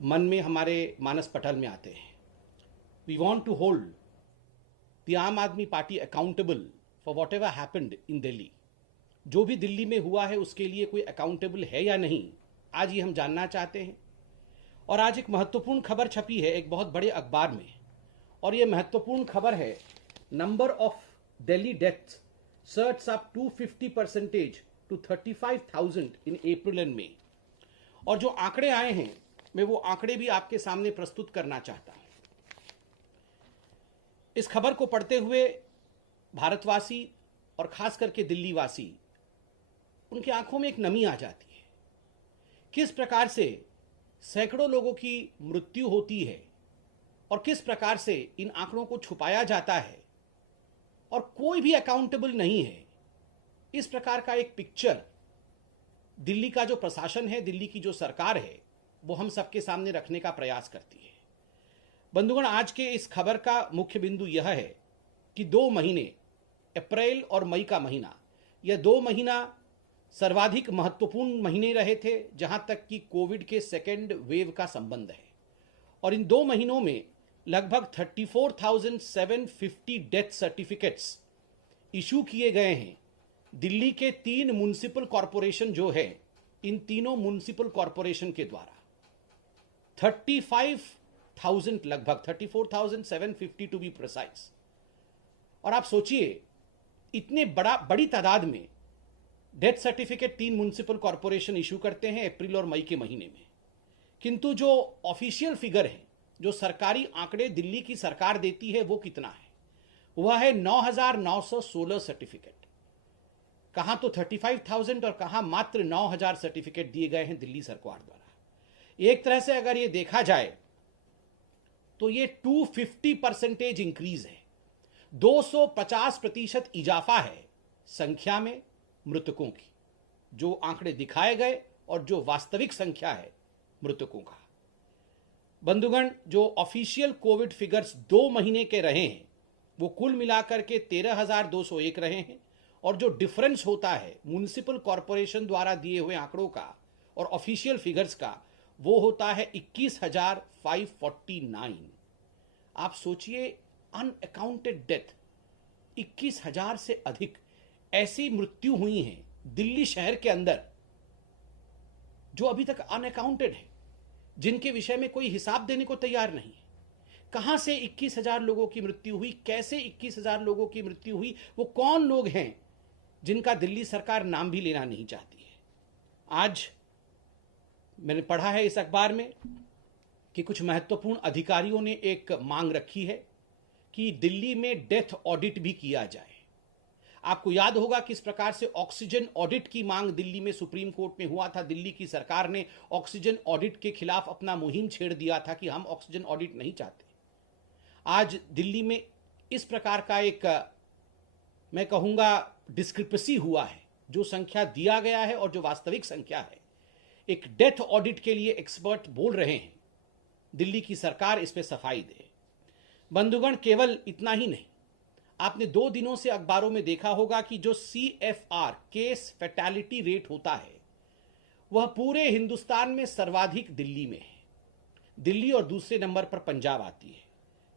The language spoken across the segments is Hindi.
मन में हमारे मानस पटल में आते हैं। We want to hold the Aam Aadmi party accountable for whatever happened in Delhi. जो भी दिल्ली में हुआ है उसके लिए कोई अकाउंटेबल है या नहीं, आज ये हम जानना चाहते हैं। और आज एक महत्वपूर्ण खबर छपी है एक बहुत बड़े अखबार में, और ये महत्वपूर्ण खबर है, number of Delhi deaths surges up 250% to 35,000 in April and May. और जो आंकड़े आए हैं मैं वो आंकड़े भी आपके सामने प्रस्तुत करना चाहता हूं। इस खबर को पढ़ते हुए भारतवासी और खास करके दिल्ली वासी, उनकी आंखों में एक नमी आ जाती है। किस प्रकार से सैकड़ों लोगों की मृत्यु होती है और किस प्रकार से इन आंकड़ों को छुपाया जाता है और कोई भी अकाउंटेबल नहीं है। इस प्रकार का एक पिक्चर दिल्ली का जो प्रशासन है, दिल्ली की जो सरकार है, वो हम सबके सामने रखने का प्रयास करती है। बंधुगण, आज के इस खबर का मुख्य बिंदु यह है कि 2 महीने, अप्रैल और मई का महीना, यह 2 महीना सर्वाधिक महत्वपूर्ण महीने रहे थे जहां तक कि कोविड के सेकेंड वेव का संबंध है। और इन 2 महीनों में लगभग 34,750 डेथ सर्टिफिकेट्स इशू किए गए हैं। दिल्ली के 3 म्युनिसिपल कॉरपोरेशन जो है, इन तीनों म्युनिसिपल कॉरपोरेशन के द्वारा 35,000, लगभग 34,750 टू बी प्रिसाइज। और आप सोचिए, इतने बड़ी तादाद में death certificate 3 municipal corporation issue करते हैं अप्रैल और मई के महीने में, किंतु जो ऑफिशियल फिगर है, जो सरकारी आंकड़े दिल्ली की सरकार देती है, वो कितना है? वह है 9,916 सर्टिफिकेट। कहां तो 35,000 और कहां मात्र 9,000 सर्टिफिकेट दिए गए हैं दिल्ली सरकार द्वारा। एक तरह से अगर ये देखा जाए तो ये 250% इंक्रीज है, 250% इजाफा है संख्या में मृतकों की, जो आंकड़े दिखाए गए और जो वास्तविक संख्या है मृतकों का। बंधुगण, जो ऑफिशियल कोविड फिगर्स 2 महीने के रहे हैं वो कुल मिलाकर के 13,201 रहे हैं, और जो डिफरेंस होता है म्युनिसिपल कॉरपोरेशन द्वारा दिए हुए आंकड़ों का और ऑफिशियल फिगर्स का, वो होता है 21,549। आप सोचिए, अनअकाउंटेड डेथ 21,000 से अधिक ऐसी मृत्यु हुई हैं दिल्ली शहर के अंदर जो अभी तक अनअकाउंटेड है, जिनके विषय में कोई हिसाब देने को तैयार नहीं है। कहां से 21,000 लोगों की मृत्यु हुई, कैसे 21,000 लोगों की मृत्यु हुई, वो कौन लोग हैं जिनका दिल्ली सरकार नाम भी लेना नहीं चाहती है। आज मैंने पढ़ा है इस अखबार में कि कुछ महत्वपूर्ण अधिकारियों ने एक मांग रखी है कि दिल्ली में डेथ ऑडिट भी किया जाए। आपको याद होगा किस प्रकार से ऑक्सीजन ऑडिट की मांग दिल्ली में सुप्रीम कोर्ट में हुआ था। दिल्ली की सरकार ने ऑक्सीजन ऑडिट के खिलाफ अपना मुहिम छेड़ दिया था कि हम ऑक्सीजन ऑडिट नहीं चाहते। आज दिल्ली में इस प्रकार का एक, मैं कहूंगा, डिस्क्रिपेंसी हुआ है। जो संख्या दिया गया है और जो वास्तविक संख्या है, एक डेथ ऑडिट के लिए एक्सपर्ट बोल रहे हैं, दिल्ली की सरकार इस पे सफाई दे। बंधुगण, केवल इतना ही नहीं, आपने 2 दिनों से अखबारों में देखा होगा कि जो CFR केस फैटेलिटी रेट होता है, वह पूरे हिंदुस्तान में सर्वाधिक दिल्ली में है। दिल्ली और दूसरे नंबर पर पंजाब आती है।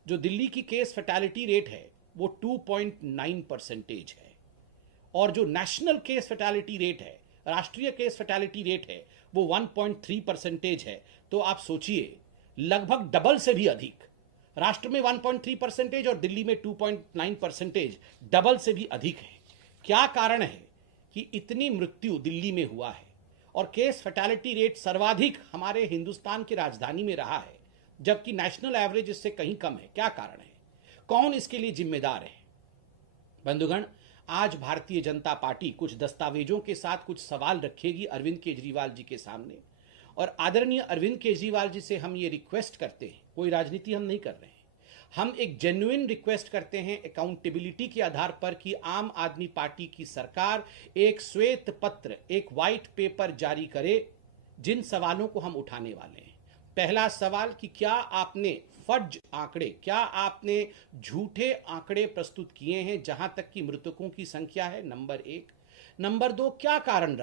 जो दिल्ली की केस फैटेलिटी रेट है वो 2.9% है, और जो नेशनल केस फैटेलिटी रेट है, राष्ट्रीय केस फैटेलिटी रेट है, वो 1.3% है। तो आप सोचिए, लगभग डबल से भी अधिक। राष्ट्र में 1.3% और दिल्ली में 2.9%, डबल से भी अधिक है। क्या कारण है कि इतनी मृत्यु दिल्ली में हुआ है और केस फैटेलिटी रेट सर्वाधिक हमारे हिंदुस्तान की राजधानी में रहा है, जबकि नेशनल एवरेज इससे कहीं कम है? क्या कारण है? कौन इसके लिए जिम्मेदार है? बंधुगण, आज भारतीय जनता पार्टी कुछ दस्तावेजों के साथ कुछ सवाल रखेगी अरविंद केजरीवाल जी के सामने, और आदरणीय अरविंद केजरीवाल जी से हम ये रिक्वेस्ट करते हैं, कोई राजनीति हम नहीं कर रहे हैं, हम एक जेन्युइन रिक्वेस्ट करते हैं अकाउंटेबिलिटी के आधार पर कि आम आदमी पार्टी की सरकार एक श्वेत पत्र, एक व्हाइट पेपर जारी करे जिन सवालों को हम उठाने वाले हैं। पहला सवाल कि क्या आपने फर्ज आंकड़े, क्या आपने झूठे आंकड़े प्रस्तुत किए हैं जहां तक कि मृतकों की संख्या है? नंबर 1। नंबर 2, क्या कारण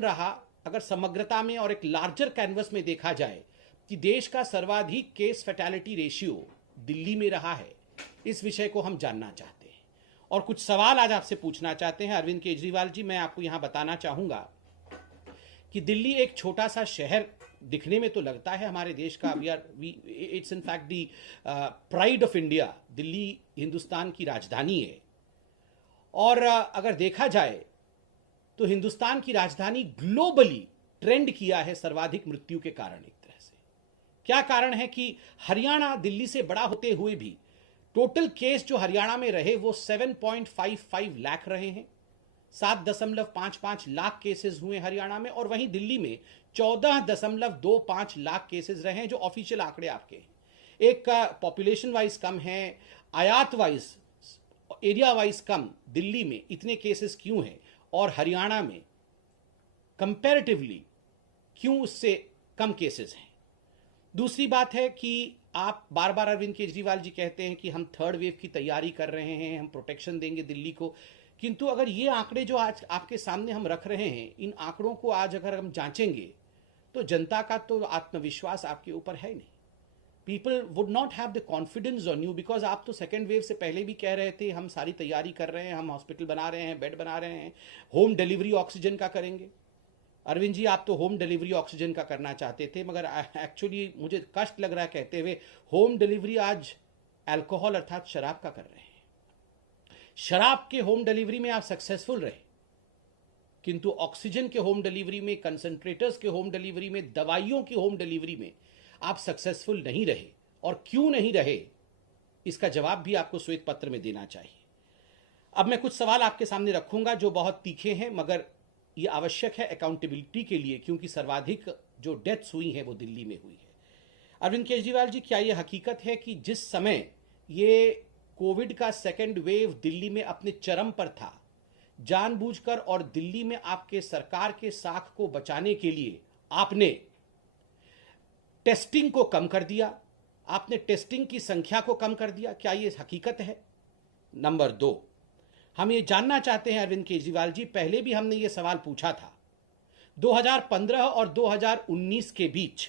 रहा अगर समग्रता में और एक लार्जर कैनवस में देखा जाए कि देश का सर्वाधिक केस फैटेलिटी रेशियो दिल्ली में रहा है, इस विषय को हम जानना चाहते हैं और कुछ सवाल आज आपसे पूछना चाहते हैं। अरविंद केजरीवाल जी, मैं आपको यहां बताना चाहूंगा कि दिल्ली एक छोटा सा शहर दिखने में तो लगता है हमारे देश का, it's in fact the pride of India. Delhi Hindustan की राजधानी है और अगर देखा जाए तो हिंदुस्तान की राजधानी ग्लोबली ट्रेंड किया है सर्वाधिक मृत्यु के कारण। एक तरह से क्या कारण है कि हरियाणा दिल्ली से बड़ा होते हुए भी टोटल केस जो हरियाणा में रहे वो 7.55 लाख रहे हैं। 7.55 लाख केसेस हुए हरियाणा में और वहीं दिल्ली में 14.25 लाख केसेस रहे हैं, जो ऑफिशियल आंकड़े आपके हैं। एक का पॉपुलेशन वाइज कम है, आयात वाइज, एरिया वाइज कम दिल्ली में इतने केसेस क्यों हैं और हरियाणा में कंपैरेटिवली क्यों उससे कम केसेस हैं। दूसरी बात है कि आप बार बार अरविंद केजरीवाल जी कहते हैं कि हम थर्ड वेव की तैयारी कर रहे हैं, हम प्रोटेक्शन देंगे दिल्ली को, किंतु अगर ये आंकड़े जो आज आपके सामने हम रख रहे हैं, इन आंकड़ों को आज अगर हम जांचेंगे तो जनता का तो आत्मविश्वास आपके ऊपर है नहीं। People would not have the confidence on you, because आप तो सेकेंड वेव से पहले भी कह रहे थे हम सारी तैयारी कर रहे हैं, हम हॉस्पिटल बना रहे हैं, बेड बना रहे हैं, होम डिलीवरी ऑक्सीजन का करेंगे। अरविंद जी, आप तो होम डिलीवरी ऑक्सीजन का करना चाहते थे, मगर एक्चुअली मुझे कष्ट लग रहा है कहते हुए, होम डिलीवरी आज अल्कोहल अर्थात शराब का कर रहे हैं। शराब के होम डिलीवरी में आप सक्सेसफुल रहे, किंतु ऑक्सीजन के होम डिलीवरी में, कंसंट्रेटर्स के होम डिलीवरी में, दवाइयों की होम डिलीवरी में आप सक्सेसफुल नहीं रहे। और क्यों नहीं रहे, इसका जवाब भी आपको श्वेत पत्र में देना चाहिए। अब मैं कुछ सवाल आपके सामने रखूंगा जो बहुत तीखे हैं, मगर ये आवश्यक है अकाउंटेबिलिटी के लिए, क्योंकि सर्वाधिक जो डेथ्स हुई हैं वो दिल्ली में हुई है। अरविंद केजरीवाल जी, क्या ये हकीकत है कि जिस समय ये कोविड का सेकेंड वेव दिल्ली में अपने चरम पर था, जानबूझकर और दिल्ली में आपके सरकार के साख को बचाने के लिए आपने टेस्टिंग को कम कर दिया, आपने टेस्टिंग की संख्या को कम कर दिया, क्या ये हकीकत है? नंबर 2, हम ये जानना चाहते हैं अरविंद केजरीवाल जी, पहले भी हमने ये सवाल पूछा था, 2015 और 2019 के बीच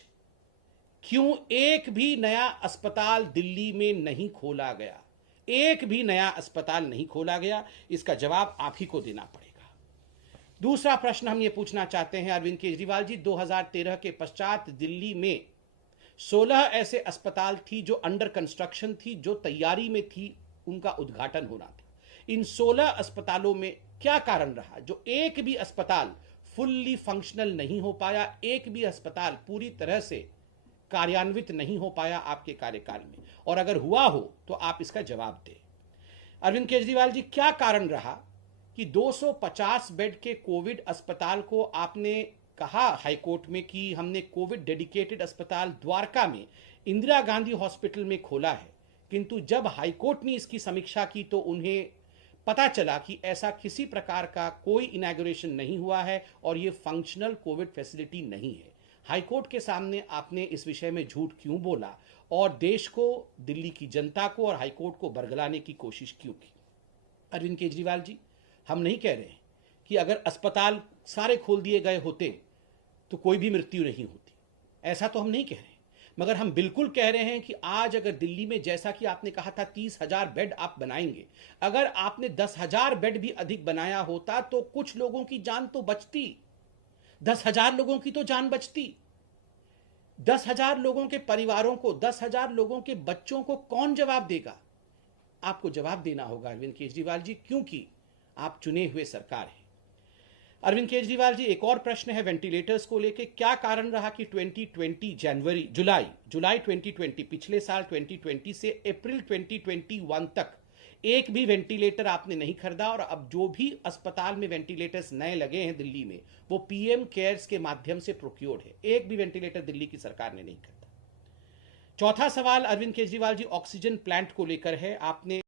क्यों एक भी नया अस्पताल दिल्ली में नहीं खोला गया? एक भी नया अस्पताल नहीं खोला गया, इसका जवाब आप ही को देना पड़ेगा। दूसरा प्रश्न हम ये पूछना चाहते हैं अरविंद केजरीवाल जी, 2013 के पश्चात दिल्ली में 16 ऐसे अस्पताल थी जो अंडर कंस्ट्रक्शन थी, जो तैयारी में थी, उनका उद्घाटन होना था। इन 16 अस्पतालों में क्या कारण रहा जो एक भी अस्पताल फुल्ली फंक्शनल नहीं हो पाया, एक भी अस्पताल पूरी तरह से कार्यान्वित नहीं हो पाया आपके कार्यकाल में? और अगर हुआ हो तो आप इसका जवाब दें। अरविंद केजरीवाल जी, क्या कारण रहा कि 250 बेड के कोविड अस्पताल को आपने कहा हाईकोर्ट में कि हमने कोविड डेडिकेटेड अस्पताल द्वारका में इंदिरा गांधी हॉस्पिटल में खोला है, किंतु जब हाईकोर्ट ने इसकी समीक्षा की तो उन्हें पता चला कि ऐसा किसी प्रकार का कोई इनॉग्रेशन नहीं हुआ है और ये फंक्शनल कोविड फैसिलिटी नहीं है। हाईकोर्ट के सामने आपने इस विषय में झूठ क्यों बोला और देश को, दिल्ली की जनता को और हाईकोर्ट को बरगलाने की कोशिश क्यों की? अरविंद केजरीवाल जी, हम नहीं कह रहे हैं कि अगर अस्पताल सारे खोल दिए गए होते तो कोई भी मृत्यु नहीं होती, ऐसा तो हम नहीं कह रहे हैं, मगर हम बिल्कुल कह रहे हैं कि आज अगर दिल्ली में, जैसा कि आपने कहा था 30,000 बेड आप बनाएंगे, अगर आपने 10,000 बेड भी अधिक बनाया होता तो कुछ लोगों की जान तो बचती, 10,000 लोगों की तो जान बचती। 10,000 लोगों के परिवारों को, 10,000 लोगों के बच्चों को कौन जवाब देगा? आपको जवाब देना होगा अरविंद केजरीवाल जी, क्योंकि आप चुने हुए सरकार हैं। अरविंद केजरीवाल जी, एक और प्रश्न है वेंटिलेटर्स को लेकर, क्या कारण रहा कि 2020 जुलाई 2020, पिछले साल 2020 से अप्रैल 2021 तक एक भी वेंटिलेटर आपने नहीं खरीदा, और अब जो भी अस्पताल में वेंटिलेटर्स नए लगे हैं दिल्ली में वो पीएम केयर्स के माध्यम से प्रोक्योर्ड है, एक भी वेंटिलेटर दिल्ली की सरकार ने नहीं खरीदा। चौथा सवाल अरविंद केजरीवाल जी ऑक्सीजन प्लांट को लेकर है। आपने